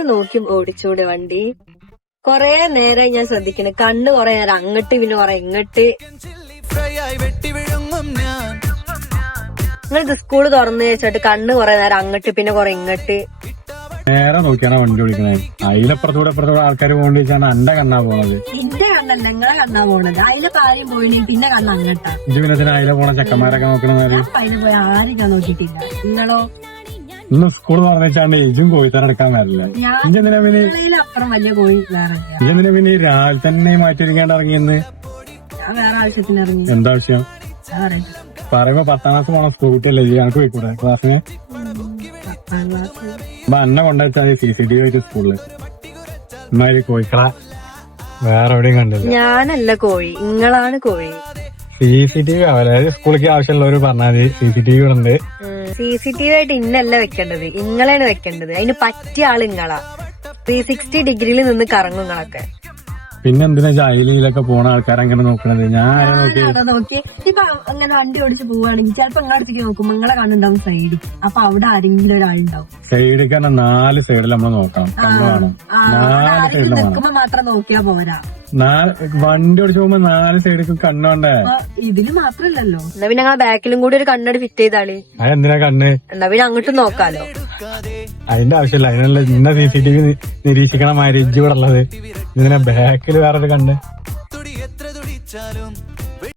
നേരെ നോക്കി ഓടിച്ചൂടെ വണ്ടി? കൊറേ നേരം ഞാൻ ശ്രദ്ധിക്കണേ, കണ്ണ് കൊറേ നേരം അങ്ങട്ട് പിന്നെ കൊറേ ഇങ്ങട്ട്. നിങ്ങളിത് സ്കൂള് തുറന്നു വെച്ചിട്ട് കണ്ണ് കൊറേ നേരം അങ്ങട്ട് പിന്നെ കൊറേ ഇങ്ങട്ട്. നേരെ നോക്കിയാണ് വണ്ടി ഓടിക്കണേ. അതിലപ്പുറത്തൂടെ ആൾക്കാർ പോകേണ്ടി വെച്ചാണ് എന്റെ കണ്ണാ പോണത്. എന്റെ കണ്ണല്ല, നിങ്ങളെ കണ്ണാ പോണത്. അതിലെ പാര്യം പോയില്ലെങ്കിൽ പിന്നെ കണ്ണ് അങ്ങട്ടാ. ഇഞ്ചു പിന്നെ അതിലെ പോണ ചെക്കന്മാരൊക്കെ നോക്കണത്. അതിന് പോയി ആരും നോക്കിയിട്ടില്ല. നിങ്ങളോ? ഇന്ന് സ്കൂൾ തുറന്നു വെച്ചാണ്ട് ഇജും കോഴിത്തരം എടുക്കാൻ വരില്ല. അപ്പുറം വലിയ കോഴി വേറെ. ഇജെന്തിനാ പിന്നെ രാവിലെ തന്നെ മാറ്റിയിരിക്കാണ്ട് ഇറങ്ങിയെന്ന്? ഞാൻ വേറെ ആവശ്യത്തിന് ഇറങ്ങി. എന്താവശ്യം പറയുമ്പോ 10ാം ക്ലാസ് പോണ സ്കൂൾ കുട്ടിയല്ലേ ഞങ്ങൾക്ക് പോയിക്കൂടെ ക്ലാസ്സിന്? അപ്പൊ എന്നെ കൊണ്ടുവച്ചാൽ CCTV ആയിട്ട് സ്കൂളില് ഇമ്മാതിരി കോഴിക്കള വേറെ എവിടെയും കണ്ടില്ല. ഞാനല്ല കോഴി, നിങ്ങളാണ് കോഴി. CCTV ആവല്ലേ സ്കൂളിലേക്ക് ആവശ്യമുള്ളവര് പറഞ്ഞാൽ CCTV ഇവിടെ ഉണ്ട്. CCTV ആയിട്ട് ഇന്നല്ല വെക്കേണ്ടത്, ഇങ്ങളാണ് വെക്കേണ്ടത്. അതിന് പറ്റിയ ആള് ഇങ്ങളാ. 360 ഡിഗ്രിയിൽ നിന്ന് കറങ്ങും നിങ്ങളൊക്കെ. പിന്നെ എന്തിനാ ജയിലിലൊക്കെ പോണ ആൾക്കാരങ്ങനെ നോക്കണത്? ഞാൻ ആരെ നോക്കി ഇപ്പൊ അങ്ങനെ വണ്ടി ഓടിച്ച് പോവുകയാണെങ്കിൽ ചിലപ്പോ നിങ്ങളടുത്തേക്ക് നോക്കുമ്പോ നിങ്ങളെ കണ്ണുണ്ടാവും സൈഡിൽ. അപ്പൊ അവിടെ ആരെങ്കിലും ഒരാളുണ്ടാവും. സൈഡിൽ തന്നെ 4 സൈഡിൽ നമ്മൾ നോക്കണം. കണ്ണുവേണം. 4 സൈഡിൽ നിൽക്കുമ്പോ മാത്രം നോക്കിയാ പോരാ. വണ്ടി ഓടിച്ചു പോകുമ്പോ 4 സൈഡിൽ കണ്ണുണ്ടേ. ഇതില് മാത്രല്ലല്ലോ. എന്നാ പിന്നെ ഞങ്ങളെ ബാക്കിലും കൂടി ഒരു കണ്ണടി ഫിറ്റ് ചെയ്താളി. അതെന്തിനാ കണ്ണ്? എന്നാ പിന്നെ അങ്ങോട്ടും നോക്കാലോ. അതിന്റെ ആവശ്യമില്ല. അതിനുള്ള ഇന്ന CCTV നിരീക്ഷിക്കണ മാതിരി ഇവിടെ ഉള്ളത്. ഇതിനെ ബാക്കിൽ വേറൊരു കണ്ണ്.